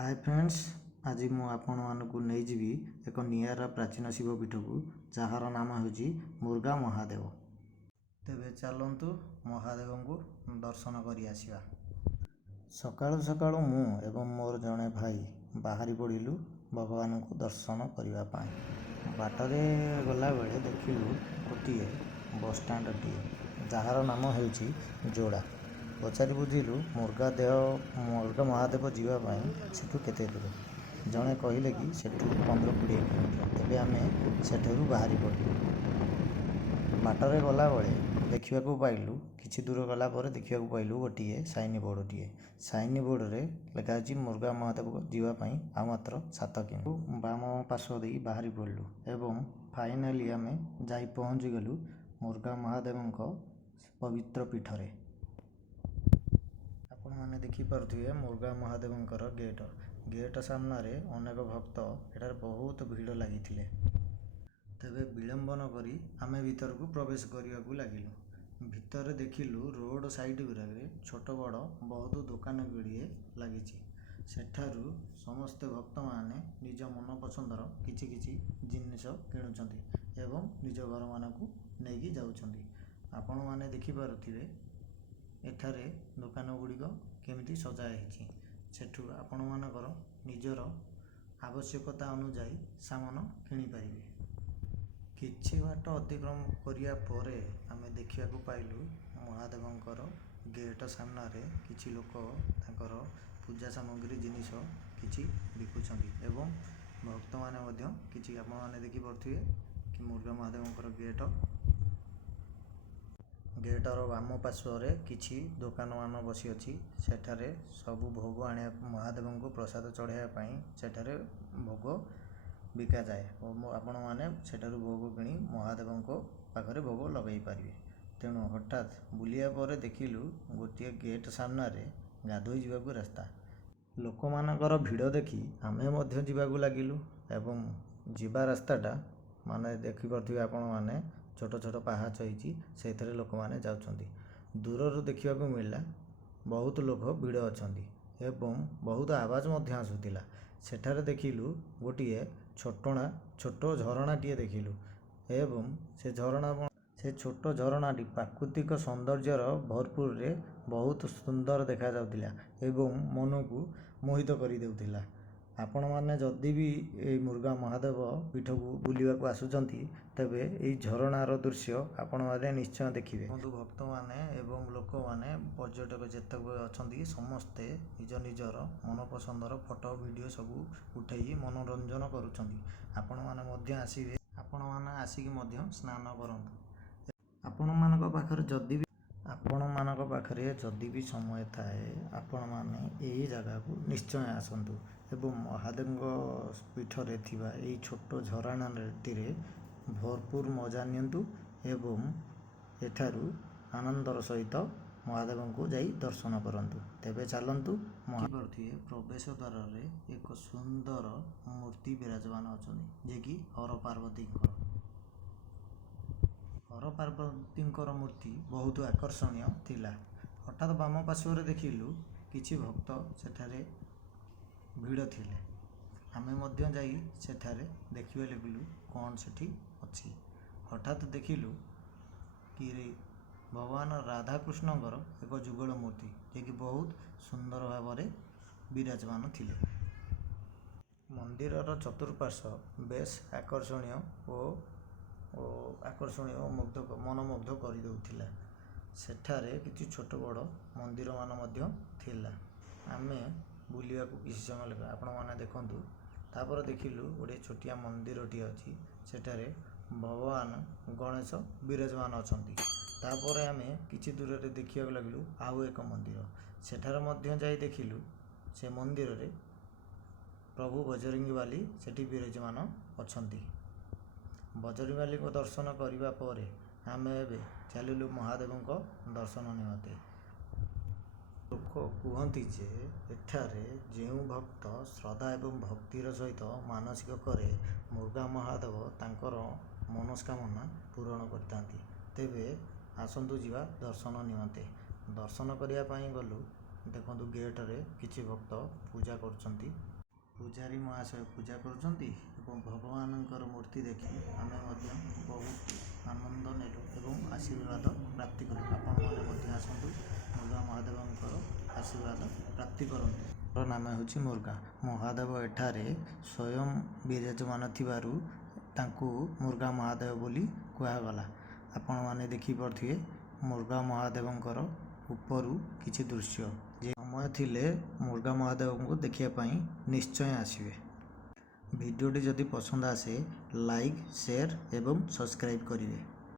Hi friends, आज मु आपको नहींजी एक निरा प्राचीन शिवपीठक जार नाम हूँ मुर्गा महादेव। तेबे चलतु महादेव को दर्शन कर आसवा। सकाळु सकाळु मु एवं मोर जड़े भाई बाहरी पड़िलु भगवान को दर्शन करने। बाटरे गला बेले देखिलु गोटे बस स्टैंड टी जार नाम हूँ जोड़ा। पचारि बुझिलु मुर्गा महादेव जावाई सेठू केते दूर। जड़े कहले कि सेठू 15-20 किलोमीटर। तेबे आमे सेठू बाहरी पड़िलु। बाटरे गला बेले देखा पाइलु किछि दूर गला पर देखा पाइलु गोटे साइन बोर्ड रे लिखा होछि मुर्गा महादेव जावाई आ मात्र 7 किलोमीटर। बाम पार्श्व दे बाहरी पड़िलु एवं फाइनाली आमे जाई पहुँची गलु मुर्गा महादेव पवित्र पीठरे। आपण माने देखि पारुथिबे मुर्गा महादेव गेट सामना रे अनेक भक्त एटार बहुत भीड़ लगी। तेबे विलंब न करी आमे भीतर को प्रवेश करने को लगिलु। भीतर देखिलु रोड साइड गुरारे छोट बड़ बहुत दुकान गुड़िए लगी। सेठारु समस्त भक्त माने निज मन पसंदर किछि किछि जिनिस किणुचंती एवं निज घर मानकु नेकी जाउचंती। आपण माने देखि पारुथिबे एठारे दुकान गुड़िक केमिति सजा है। सेठू आपण मानकर निजर आवश्यकता अनुजाई सामान किणी पारिबे। किछि बाट अतिक्रम करिया परे आमे देखिया को पाइलु महादेवंकर गेट सामना रे किछि लोक तांकर पूजा सामग्री जिनिस किछि बिकुचंती एवं भक्त माने मध्य किछि आपण माने देखि पारुथिबे कि मुर्गा महादेवंकर गेटर वाम पार्श्व किछि दुकान मान बसी अच्छी। सेठारे सबु भोग आने महादेव को प्रसाद चढ़ाई सेठारे भोग बिका जाए। आपण माने सेठारु भोग किणी महादेव पाखरे भोग लगे पारे। तेणु हठात बुलिया पर देखिलु गोटे गेट सामना रे गाधोई जावाकू रास्ता। लोक मानकर भीड़ देखि आमे मध्य जीवाकू लागिलु एवं जीवा रास्ताटा माने देखि पारुथिबे आपण माने छोट छोट पहाच होइछि सेथरे लोक माने जाउछंती। दूररु देखिबाकू मिलला बहुत लोक भीड़ अछंती एवं बहुत आवाज मध्य आसुतिला। सेठारे देखिलु गोटे छोट झरणाटीए देखिलु एवं से छोट झरणाटी प्राकृतिक सौंदर्यर भरपूर रे बहुत सुंदर देखा जाउतिला एवं मन को मोहित करि देउतिला। आपण माने जदि भी ए मुर्गा महादेव पीठ को बुलिया को आसुचंती तेबे एई झरणार दृश्य आपण माने निश्चय देखिबे। बंधु भक्त माने एवं लोक माने पर्यटक जेतक अछंती समस्ते निज निजर मन पसंदर फोटो वीडियो सब उठेई मनोरंजन करूछंती। आपण माने मध्य आसीबे। आपण माने आसीकी मध्य स्नान करंतु। आपण मानक पाखरे जदि भी समय थाए आपण माने एही जगह को निश्चय आसंतु एवं महादेव पीठ रे थिबा एही छोट झरणाटी रे भरपूर मजा नियंतु एवं एठारु आनंदर सहित महादेव को जाई दर्शन करंतु। तेबे चलंतु प्रवेश द्वार रे एक सुंदर मूर्ति विराजमान अछंती जे कि हर पार्वतींकर मूर्ति बहुत आकर्षणीय थिला। हठात बाम पार्श्व रे देखिलु किछि भक्त सेठारे भीड़ थिले। आमे मध्य जाई सेठारे देखिबे लगिलु कौन सेठी अछि। हठात देखिलु कि भगवान राधा कृष्णଙ୍କର एक जुगल मूर्ति जे कि बहुत सुंदर भाव में विराजमान थिले। मंदिरर चतुर्पार्श्व बेस आकर्षणीय मनमुग्ध कर देउथिला। सेठारे किछि छोट बड़ मंदिर मान मध्य थिला। आमे बुलिया को किछि समय लगा आपण माने देखंतु। तापर देखिलु गोटे छोटिया मंदिरटी अछि सेठारे भगवान गणेश विराजमान अछंती। तापर आमे किछि दूर रे देखिया लागलु आउ एक मंदिर। सेठारे मध्य जाई देखिलु से मंदिर रे प्रभु बजरंगी बाली सेठी विराजमान अछंती। बजरंगी बाली को दर्शन करिबा परे आमे एबे चलिलु महादेव को दर्शन निमते। लोक कहती जे एठारे जो भक्त श्रद्धा एवं भक्तिर सहित मानसिक करे मुर्गा महादेव तांकर मनस्कामना पूरण करतांती। तेबे आसंतु जीवा दर्शन निमते। दर्शन करिया पई गलु ଦେଖନ୍ତୁ ଗେଟରେ କିଛି ଭକ୍ତ ପୂଜା କରୁଛନ୍ତି। ପୂଜାରୀ ମହାଶୟ ପୂଜା କରୁଛନ୍ତି ଏବଂ ଭଗବାନଙ୍କର ମୂର୍ତ୍ତି ଦେଖି ଆମେ ମଧ୍ୟ ବହୁତ ଆନନ୍ଦ ନେଲୁ ଏବଂ ଆଶୀର୍ବାଦ ପ୍ରାପ୍ତି କଲୁ। ଆପଣମାନେ ମଧ୍ୟ ଆସନ୍ତୁ ମୁର୍ଗା ମହାଦେବଙ୍କର ଆଶୀର୍ବାଦ ପ୍ରାପ୍ତି କରନ୍ତୁ। ତାର ନାମ ହେଉଛି ମୁର୍ଗା ମହାଦେବ। ଏଠାରେ ସ୍ୱୟଂ ବିରାଜମାନ ଥିବାରୁ ତାଙ୍କୁ ମୁର୍ଗା ମହାଦେବ ବୋଲି କୁହାଗଲା। ଆପଣମାନେ ଦେଖିପାରୁଥିବେ ମୁର୍ଗା ମହାଦେବଙ୍କର ଉପରୁ କିଛି ଦୃଶ୍ୟ। ଯେ ସମୟ ଥିଲେ ମୁର୍ଗା ମହାଦେବଙ୍କୁ ଦେଖିବା ପାଇଁ ନିଶ୍ଚୟ ଆସିବେ। ଭିଡ଼ିଓଟି ଯଦି ପସନ୍ଦ ଆସେ ଲାଇକ୍, ସେୟାର ଏବଂ ସବସ୍କ୍ରାଇବ୍ କରିବେ।